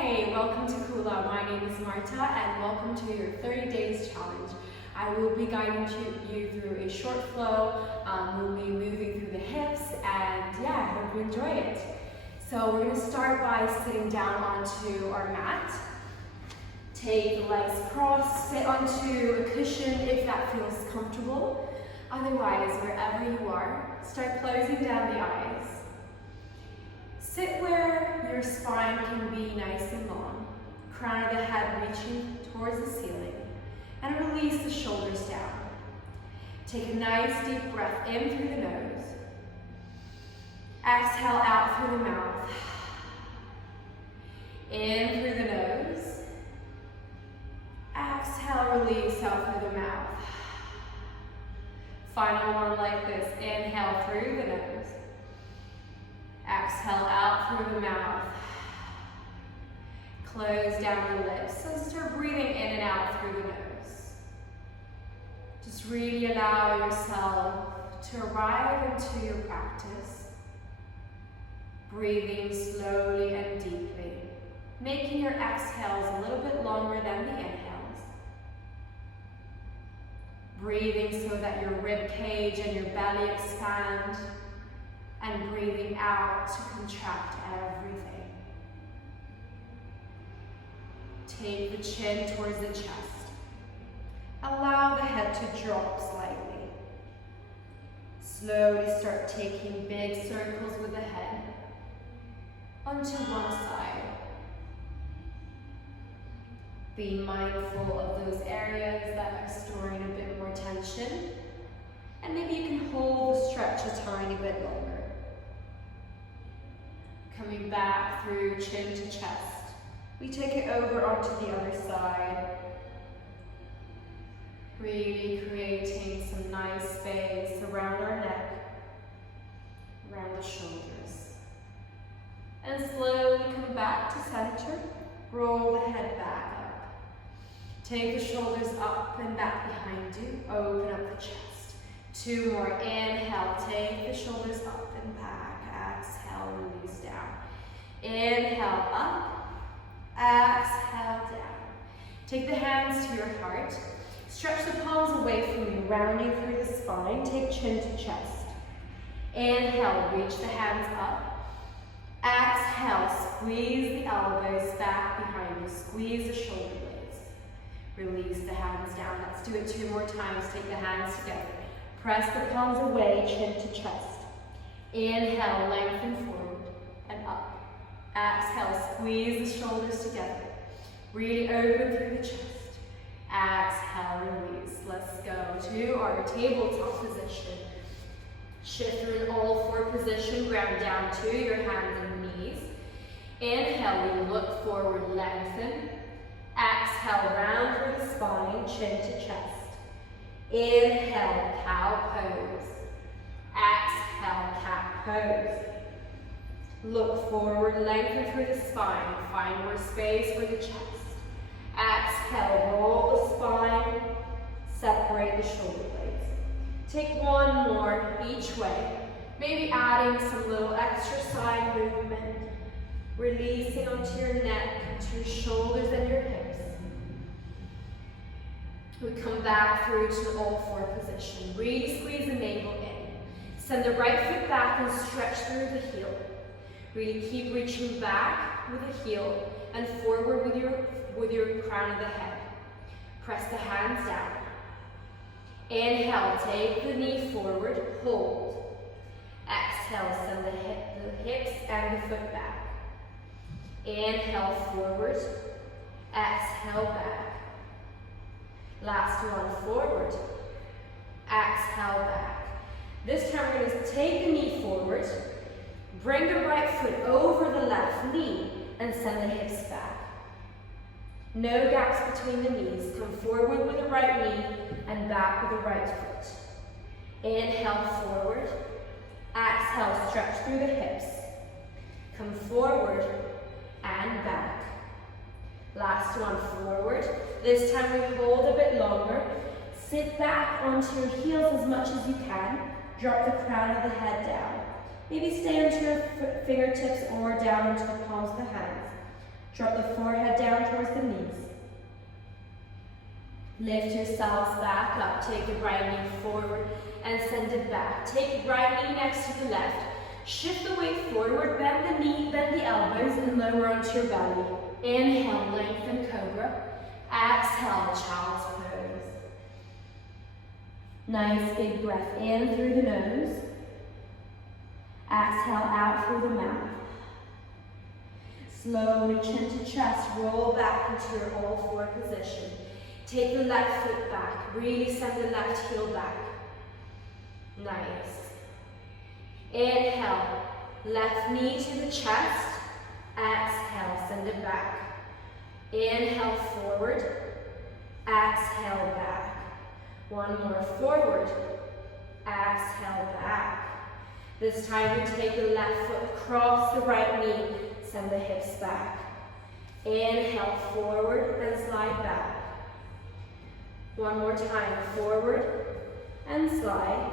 Hey, welcome to Kuula. My name is Marta and welcome to your 30 days challenge. I will be guiding you through a short flow. We'll be moving through the hips and yeah, I hope you enjoy it. So we're going to start by sitting down onto our mat. Take the legs crossed, sit onto a cushion if that feels comfortable. Otherwise, wherever you are, start closing down the eyes. Sit where your spine can be nice and long, crown of the head reaching towards the ceiling, and release the shoulders down. Take a nice deep breath in through the nose. Exhale out through the mouth. In through the nose. Exhale, release out through the mouth. Final one like this. Inhale through the nose. Exhale out through the mouth. Close down the lips. So start breathing in and out through the nose. Just really allow yourself to arrive into your practice. Breathing slowly and deeply. Making your exhales a little bit longer than the inhales. Breathing so that your rib cage and your belly expand. And breathing out to contract everything. Take the chin towards the chest. Allow the head to drop slightly. Slowly start taking big circles with the head onto one side. Be mindful of those areas that are storing a bit more tension. And maybe you can hold the stretch a tiny bit longer. Coming back through chin to chest. We take it over onto the other side. Really creating some nice space around our neck, around the shoulders. And slowly come back to center. Roll the head back up. Take the shoulders up and back behind you. Open up the chest. Two more. Inhale, take the shoulders up and back. Exhale, release down. Inhale, up. Exhale, down. Take the hands to your heart. Stretch the palms away from you, rounding through the spine. Take chin to chest. Inhale, reach the hands up. Exhale, squeeze the elbows back behind you. Squeeze the shoulder blades. Release the hands down. Let's do it 2 more times. Take the hands together. Press the palms away, chin to chest. Inhale, lengthen forward and up. Exhale, squeeze the shoulders together. Really open through the chest. Exhale, release. Let's go to our tabletop position. Shift through an all 4 position, ground down to your hands and knees. Inhale, we look forward, lengthen. Exhale, round through the spine, chin to chest. Inhale, cow pose. Exhale, cat pose. Look forward, lengthen through the spine. Find more space for the chest. Exhale, roll the spine. Separate the shoulder blades. Take 1 more each way. Maybe adding some little extra side movement. Releasing onto your neck, to your shoulders and your hips. We come back through to all 4 position. Really squeeze the navel in. Send the right foot back and stretch through the heel. Really keep reaching back with the heel and forward with your crown of the head. Press the hands down. Inhale, take the knee forward, hold. Exhale, send the hips and the foot back. Inhale, forward. Exhale, back. Last one, forward. Exhale, back. This time we're going to take the knee forward, bring the right foot over the left knee, and send the hips back. No gaps between the knees. Come forward with the right knee and back with the right foot. Inhale, forward. Exhale, stretch through the hips. Come forward and back. Last one, forward. This time we hold a bit longer. Sit back onto your heels as much as you can. Drop the crown of the head down. Maybe stay onto your fingertips or down into the palms of the hands. Drop the forehead down towards the knees. Lift yourselves back up. Take the right knee forward and send it back. Take right knee next to the left. Shift the weight forward, bend the knee, bend the elbows, and lower onto your belly. Inhale, lengthen cobra. Exhale, child's pose. Nice big breath in through the nose. Exhale out through the mouth. Slowly, chin to chest, roll back into your all-four position. Take the left foot back. Really send the left heel back. Nice. Inhale, left knee to the chest. Exhale, send it back. Inhale, forward. Exhale, back. One more, forward. Exhale, back. This time we take the left foot across the right knee. Send the hips back. Inhale, forward and slide back. One more time, forward and slide.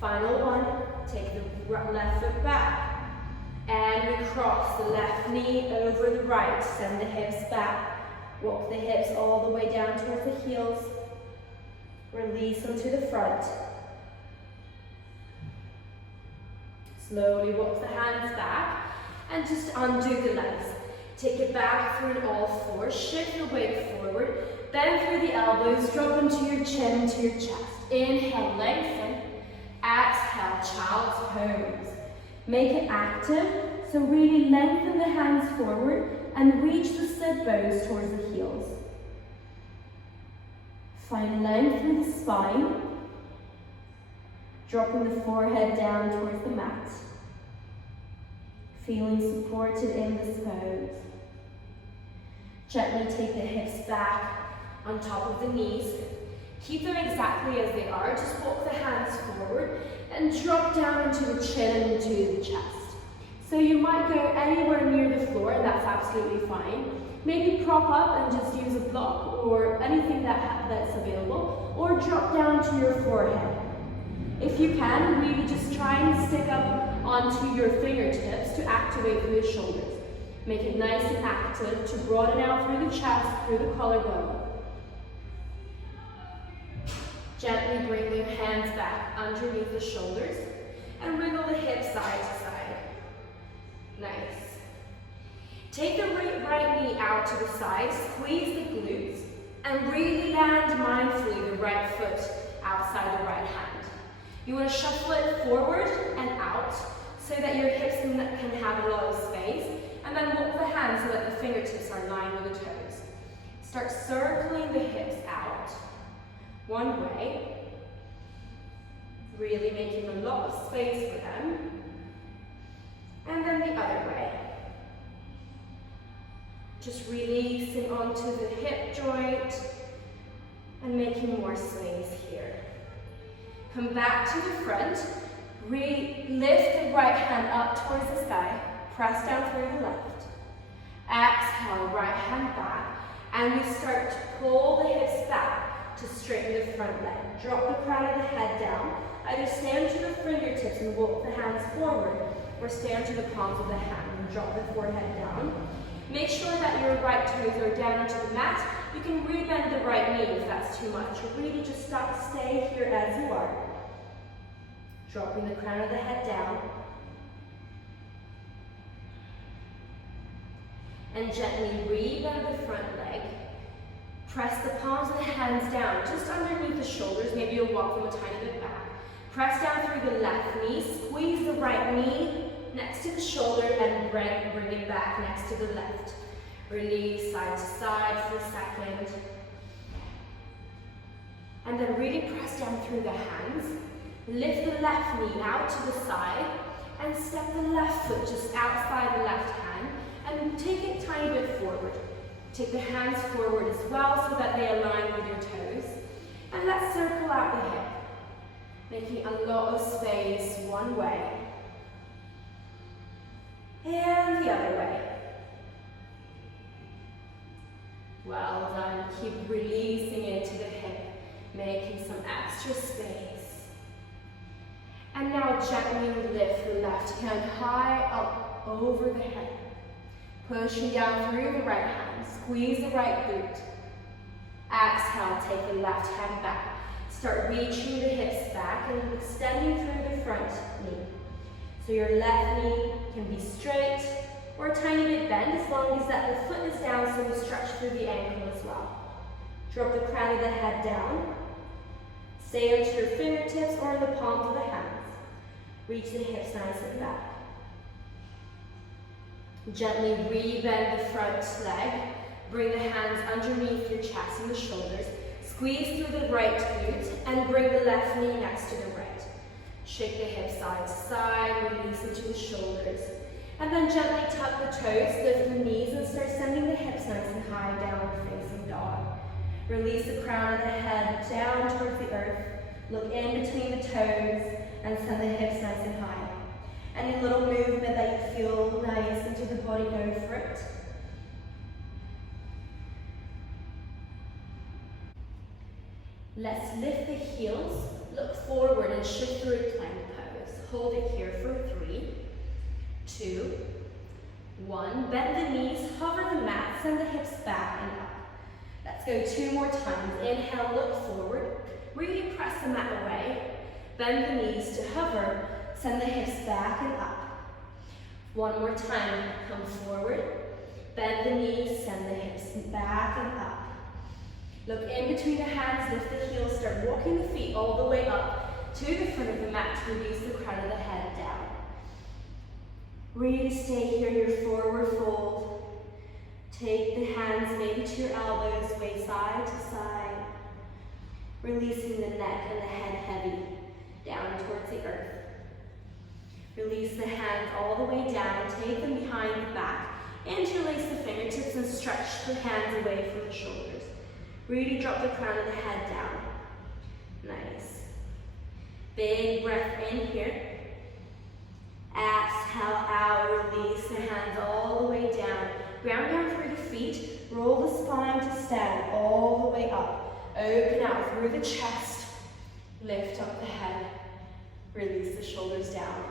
Final one, take the left foot back. And we cross the left knee over the right. Send the hips back. Walk the hips all the way down towards the heels. Release them to the front. Slowly walk the hands back and just undo the legs. Take it back through an all fours. Shift your weight forward. Bend through the elbows. Drop into your chin, into your chest. Inhale, lengthen. Exhale, child's pose. Make it active, so really lengthen the hands forward and reach the sit bones towards the heels. Find length through the spine, dropping the forehead down towards the mat. Feeling supported in this pose. Gently take the hips back on top of the knees. Keep them exactly as they are. Just walk the hands forward and drop down into the chin and into the chest. So you might go anywhere near the floor, and that's absolutely fine. Maybe prop up and just use a block or anything that's available, or drop down to your forehead. If you can, really just try and stick up onto your fingertips to activate through the shoulders. Make it nice and active to broaden out through the chest, through the collarbone. Gently bring the hands back underneath the shoulders and wiggle the hips side to side. Nice. Take the right knee out to the side, squeeze the glutes, and really land mindfully the right foot outside the right hand. You want to shuffle it forward and out so that your hips can have a lot of space, and then walk the hands so that the fingertips are in line with the toes. Start circling the hips out. One way, really making a lot of space for them, and then the other way. Just releasing onto the hip joint and making more space here. Come back to the front, lift the right hand up towards the sky, press down through the left. Exhale, right hand back, and we start to pull the hips back to straighten the front leg. Drop the crown of the head down. Either stand to the fingertips and walk the hands forward, or stand to the palms of the hand and drop the forehead down. Make sure that your right toes are down into the mat. You can rebend the right knee if that's too much, or really just stay here as you are. Dropping the crown of the head down. And gently rebend the front leg. Press the palms of the hands down, just underneath the shoulders. Maybe you'll walk them a tiny bit back. Press down through the left knee, squeeze the right knee next to the shoulder, and bring it back next to the left. Release side to side for a second. And then really press down through the hands. Lift the left knee out to the side, and step the left foot just outside the left hand, and take it a tiny bit forward. Take the hands forward as well so that they align with your toes. And let's circle out the hip, making a lot of space one way. And the other way. Well done. Keep releasing into the hip, making some extra space. And now gently lift the left hand high up over the head. Pushing down through the right hand. Squeeze the right glute. Exhale, take the left hand back. Start reaching the hips back and extending through the front knee. So your left knee can be straight or a tiny bit bent, as long as that the foot is down, so we stretch through the ankle as well. Drop the crown of the head down. Stay onto your fingertips or in the palms of the hands. Reach the hips nice and back. Gently rebend the front leg. Bring the hands underneath your chest and the shoulders. Squeeze through the right glute and bring the left knee next to the right. Shake the hips side to side, release into the shoulders. And then gently tuck the toes, lift the knees, and start sending the hips nice and high, downward facing dog. Release the crown of the head down towards the earth. Look in between the toes and send the hips nice and high. Any little movement that you feel nice into the body, go for it. Let's lift the heels, look forward and shift through a plank pose. Hold it here for 3, 2, 1. Bend the knees, hover the mat, send the hips back and up. Let's go 2 more times. Inhale, look forward. Really press the mat away. Bend the knees to hover, send the hips back and up. 1 more time, come forward. Bend the knees, send the hips back and up. Look in between the hands, lift the heels, start walking the feet all the way up to the front of the mat to release the crown of the head down. Really stay here, your forward fold. Take the hands maybe to your elbows, sway side to side. Releasing the neck and the head heavy down towards the earth. Release the hands all the way down, take them behind the back. Interlace the fingertips and stretch the hands away from the shoulders. Really drop the crown of the head down. Nice. Big breath in here. Exhale out, release the hands all the way down. Ground down through the feet, roll the spine to stand all the way up. Open out through the chest, lift up the head, release the shoulders down.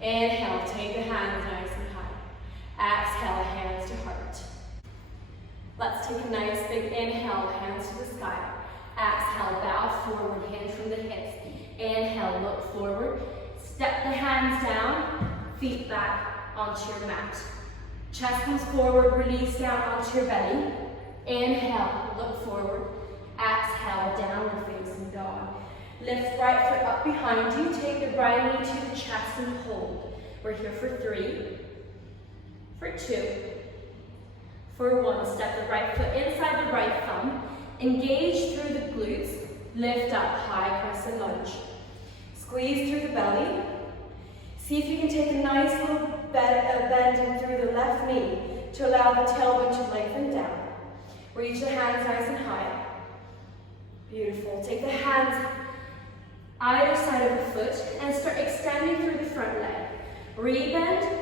Inhale, take the hands nice and high. Exhale, hands to heart. Let's take a nice big inhale, hands to the sky. Exhale, bow forward, hands from the hips. Inhale, look forward. Step the hands down, feet back onto your mat. Chest comes forward, release down onto your belly. Inhale, look forward. Exhale, downward facing dog. Lift right foot up behind you. Take the right knee to the chest and hold. We're here for 3, for 2, for 1. Step the right foot inside the right thumb. Engage through the glutes. Lift up, high crescent lunge. Squeeze through the belly. See if you can take a nice little bend in through the left knee to allow the tailbone to lengthen down. Reach the hands nice and high. Beautiful. Take the hands either side of the foot and start extending through the front leg. Rebend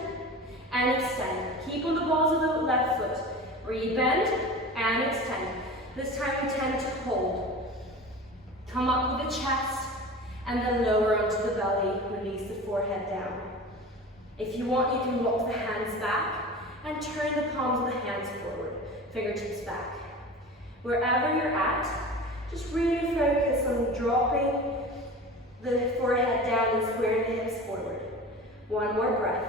and extend. Keep on the balls of the left foot. Rebend and extend. This time we tend to hold. Come up with the chest and then lower onto the belly. Release the forehead down. If you want, you can walk the hands back and turn the palms of the hands forward. Fingertips back. Wherever you're at, just really focus on dropping the forehead down and squaring the hips forward. 1 more breath.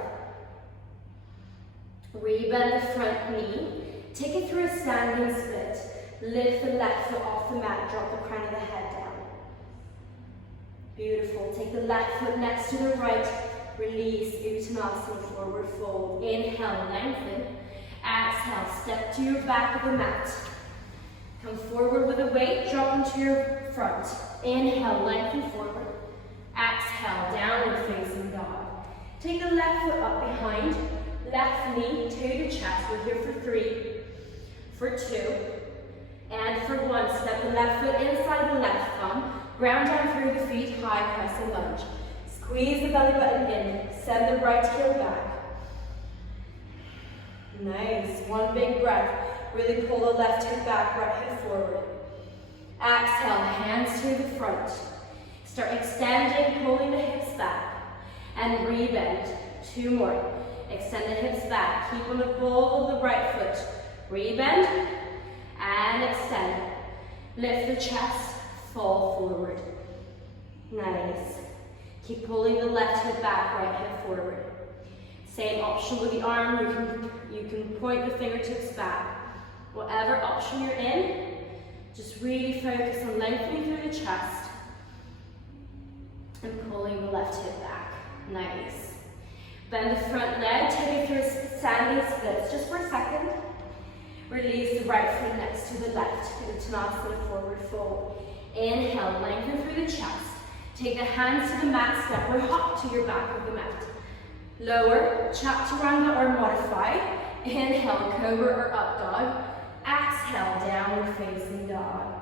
Rebend the front knee. Take it through a standing split. Lift the left foot off the mat. Drop the crown of the head down. Beautiful. Take the left foot next to the right. Release, Uttanasana, forward fold. Inhale, lengthen. Exhale, step to your back of the mat. Come forward with a weight, drop into your front. Inhale, lengthen forward. Exhale, downward facing dog. Take the left foot up behind. Left knee to the chest. We're here for 3, for 2, and for 1. Step the left foot inside the left thumb. Ground down through the feet, high crescent lunge. Squeeze the belly button in. Send the right heel back. Nice. 1 big breath. Really pull the left hip back, right hip forward. Exhale, hands to the front. Start extending, pulling the hips back. And rebend. 2 more. Extend the hips back. Keep on the ball of the right foot. Rebend and extend. Lift the chest, fall forward. Nice. Keep pulling the left hip back, right hip forward. Same option with the arm. You can point the fingertips back. Whatever option you're in, just really focus on lengthening through the chest and pulling the left hip back. Nice. Bend the front leg, take it through standing splits just for a second. Release the right foot next to the left. Uttanasana, forward fold. Inhale, lengthen through the chest. Take the hands to the mat, step or hop to your back of the mat. Lower, chaturanga or modify. Inhale, cobra or up dog. Exhale, downward facing dog.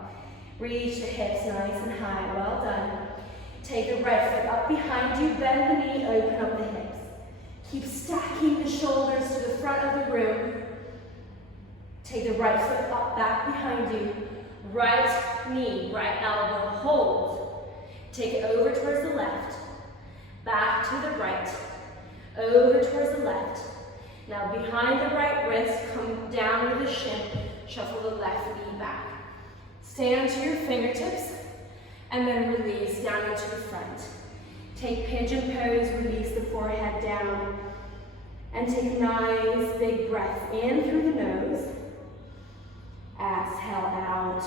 Reach the hips nice and high, well done. Take the right foot up behind you, bend the knee, open up the hips. Keep stacking the shoulders to the front of the room. Take the right foot up, back behind you. Right knee, right elbow, hold. Take it over towards the left. Back to the right. Over towards the left. Now behind the right wrist, come down with the shin. Shuffle the left knee back. Stand to your fingertips and then release down into the front. Take pigeon pose, release the forehead down. And take a nice big breath in through the nose. Exhale out.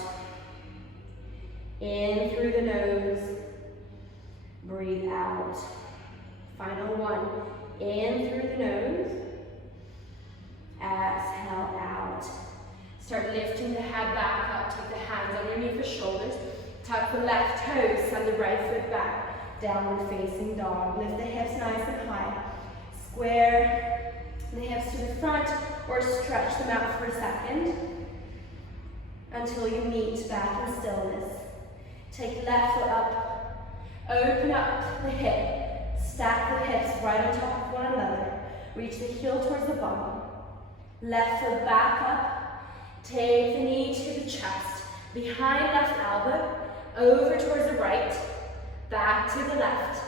In through the nose. Breathe out. Final one. In through the nose. Exhale out. Start lifting the head back up. Take the hands underneath the shoulders. Tuck the left toes, send the right foot back. Downward facing dog. Lift the hips nice and high. Square the hips to the front or stretch them out for a second until you meet back in stillness. Take left foot up. Open up the hip. Stack the hips right on top of one another. Reach the heel towards the bottom. Left foot back up. Take the knee to the chest. Behind left elbow. Over towards the right. Back to the left.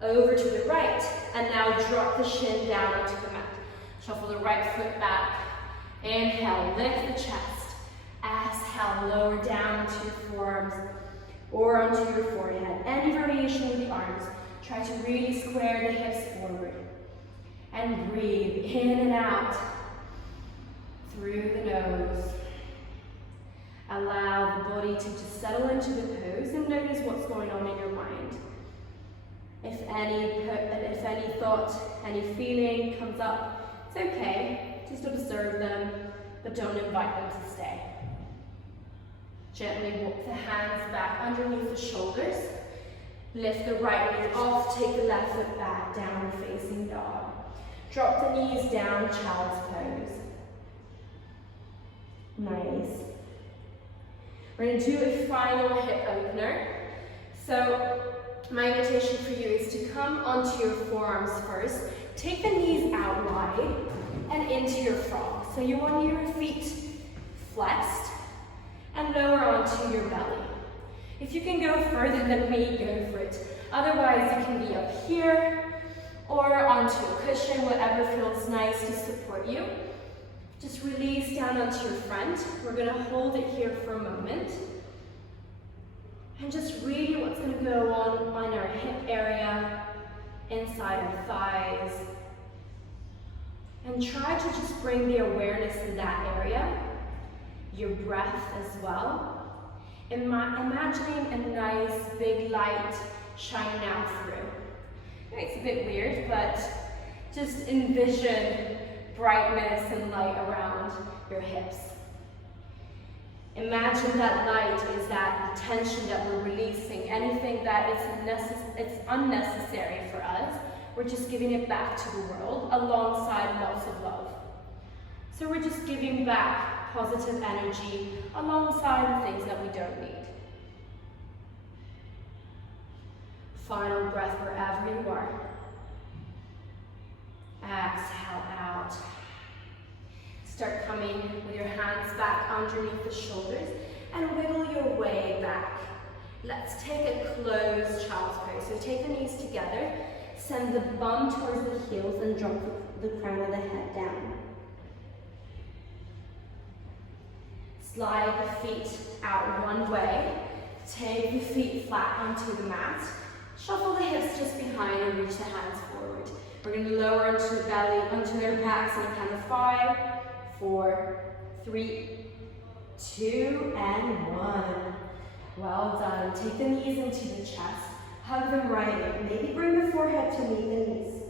Over to the right. And now drop the shin down into the mat. Shuffle the right foot back. Inhale, lift the chest. Exhale, lower down into your forearms or onto your forehead. Any variation with the arms. Try to really square the hips forward. And breathe in and out through the nose. Allow the body to just settle into the pose and notice what's going on in your mind. If any thought, any feeling comes up, it's okay. Just observe them, but don't invite them to stay. Gently walk the hands back underneath the shoulders. Lift the right knee off, take the left foot back, downward facing dog. Drop the knees down, child's pose. Nice. We're going to do a final hip opener. So my invitation for you is to come onto your forearms first. Take the knees out wide and into your frog. So you want your feet flexed and lower onto your belly. If you can go further than me, go for it. Otherwise, you can be up here or onto a cushion, whatever feels nice to support you. Just release down onto your front. We're going to hold it here for a moment. And just read what's going to go on our hip area, inside our thighs. And try to just bring the awareness in that area. Your breath as well. Imagining a nice big light shining out through. It's a bit weird, but just envision brightness and light around your hips. Imagine that light is that tension that we're releasing. Anything that it's unnecessary for us, we're just giving it back to the world alongside lots of love. So we're just giving back positive energy alongside the things that we don't need. Final breath wherever you are. Exhale out. Start coming with your hands back underneath the shoulders and wiggle your way back. Let's take a closed child's pose. So take the knees together, Send the bum towards the heels and drop the crown of the head down. Slide the feet out one way. Take the feet flat onto the mat. Shuffle the hips just behind and reach the hands forward. We're going to lower onto the belly, onto their backs on a count of 5, 4, 3, 2, and 1. Well done. Take the knees into the chest. Hug them right in. Maybe bring the forehead to meet the knees.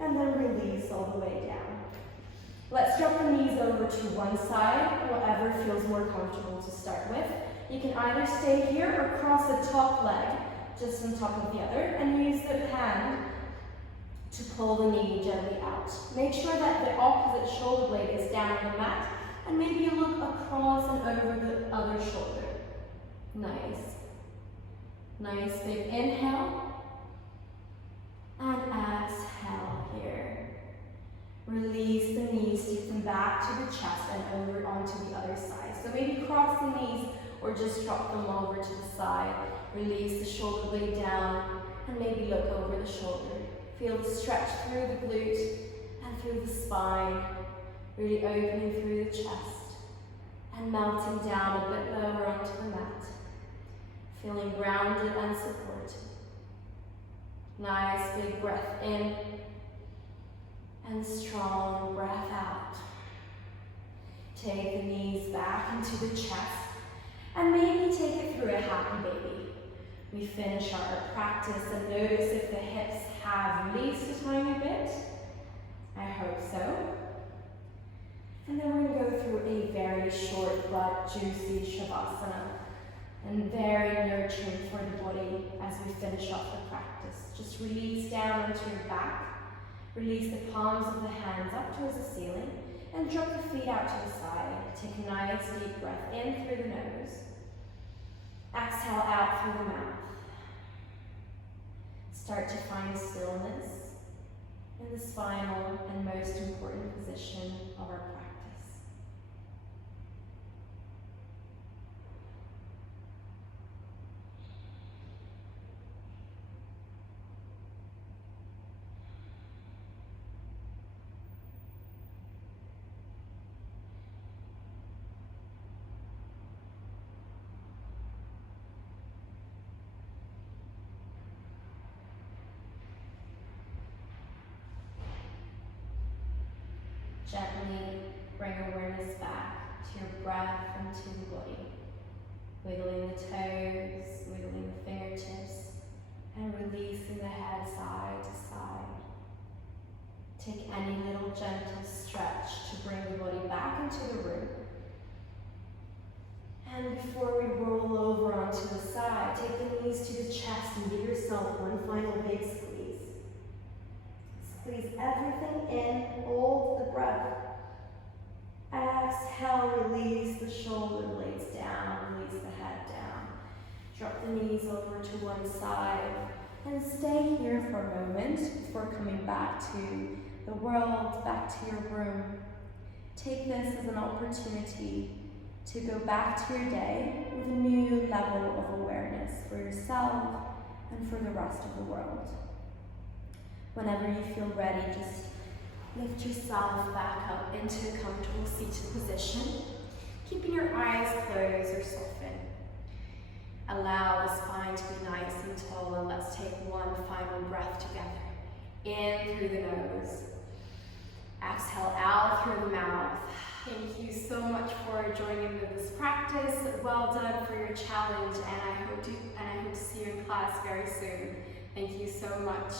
And then release all the way down. Let's drop the knees over to one side, whatever feels more comfortable to start with. You can either stay here or cross the top leg, just on top of the other, and use the hand to pull the knee gently out. Make sure that the opposite shoulder blade is down on the mat, and maybe you look across and over the other shoulder. Nice. Nice big inhale, and exhale here. Release the knees, take them back to the chest and over onto the other side. So maybe cross the knees or just drop them over to the side. Release the shoulder blade down and maybe look over the shoulder. Feel the stretch through the glute and through the spine, really opening through the chest and melting down a bit lower onto the mat. Feeling grounded and supported. Nice big breath in and strong breath out. Take the knees back into the chest and maybe take it through a happy baby. We finish our practice and notice if the hips have released a tiny bit. I hope so. And then we're going to go through a very short but juicy Shavasana and very nurturing for the body as we finish off the practice. Just release down onto your back. Release the palms of the hands up towards the ceiling and drop the feet out to the side. Take a nice deep breath in through the nose. Exhale out through the mouth. Start to find stillness in the final and most important position of our practice. Gently bring awareness back to your breath and to the body. Wiggling the toes, wiggling the fingertips, and releasing the head side to side. Take any little gentle stretch to bring the body back into the room. And before we roll over onto the side, take the knees to the chest and give yourself one final big squeeze. Squeeze everything in, hold the breath. Exhale, release the shoulder blades down, release the head down. Drop the knees over to one side and stay here for a moment before coming back to the world, back to your room. Take this as an opportunity to go back to your day with a new level of awareness for yourself and for the rest of the world. Whenever you feel ready, just lift yourself back up into a comfortable seated position, keeping your eyes closed or soften. Allow the spine to be nice and tall, and let's take one final breath together. In through the nose. Exhale out through the mouth. Thank you so much for joining me in this practice. Well done for your challenge, and I hope to see you in class very soon. Thank you so much.